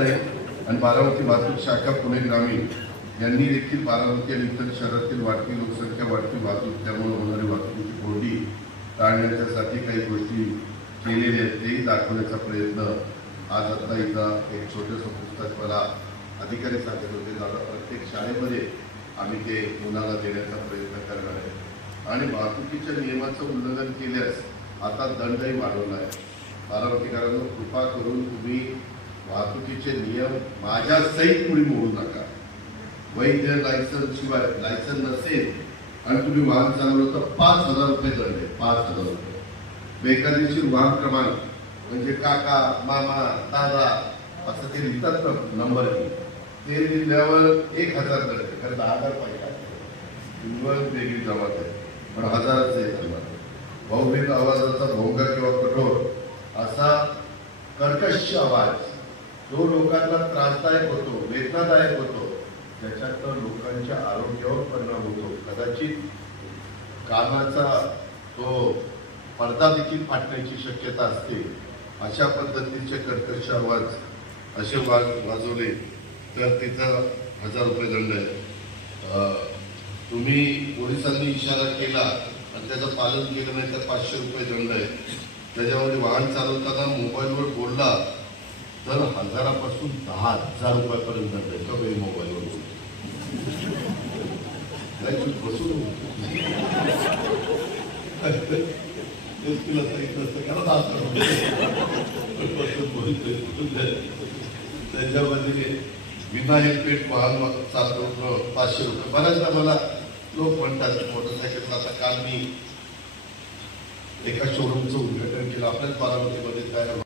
आणि बारामती वाहतूक शाखा पुणे ग्रामीण यांनी देखील बारामती आणि इतर शहरातील वाढती लोकसंख्या वाढती वाहतूक त्यामुळे होणारी वाहतुकीची कोंडी टाळण्याच्यासाठी काही गोष्टी केलेल्या आहेत तेही दाखवण्याचा प्रयत्न आज आता इथं एक छोटंसं पुस्तक मला अधिकारी सांगत होते दादा प्रत्येक शाळेमध्ये आम्ही ते मुलाला देण्याचा प्रयत्न करणार आहे. आणि वाहतुकीच्या नियमाचं उल्लंघन केल्यास आता दंडही वाढवला आहे. बारामतीकरांनो कृपा करून तुम्ही वाहतुकीचे नियम माझ्या सहित कुणी मोडू नका. वैध लायसन्स शिवाय लायसन नसेल आणि तुम्ही वाहन चालवलं तर पाच हजार रुपये दंड आहे पाच हजार रुपये. बेकायदेशीर वाहन क्रमांक म्हणजे काका मामा दादा असं ते लिहितात ना नंबर ते. लिहिल्यावर एक हजार दंड आहे. कारण दहा हजार पाहिजे इंग्लंड वेगळी जमात आहे. पण हजाराचं आहे. त्यांना आवाजाचा भोंगा किंवा कठोर असा कर्कश आवाज जो लोकांना त्रासदायक होतो वेदनादायक होतो त्याच्यात लोकांच्या आरोग्यावर परिणाम होतो. कदाचित कानाचा तो पडदा देखील फाटण्याची शक्यता असते. अशा पद्धतीचे कर्कश आवाज असे वाज वाजवले तर तिथं हजार रुपये दंड आहे. तुम्ही पोलिसांनी इशारा केला आणि त्याचं पालन केलं नाही तर पाचशे रुपये दंड आहे. त्याच्यामध्ये वाहन चालवताना मोबाईलवर बोलला हजारापासून दहा हजार रुपयापर्यंत एका वेळी मोबाईलवर बोलतो बसून. तेच तुला सांगितलं असतं त्याच्यामध्ये विनायक पेठ वाहन चालवतो पाचशे रुपये. बऱ्याचदा मला लोक म्हणतात मोटरसायकल आता काल मी एका शोरूमचं उद्घाटन केलं. आपल्याच बारामतीमध्ये काय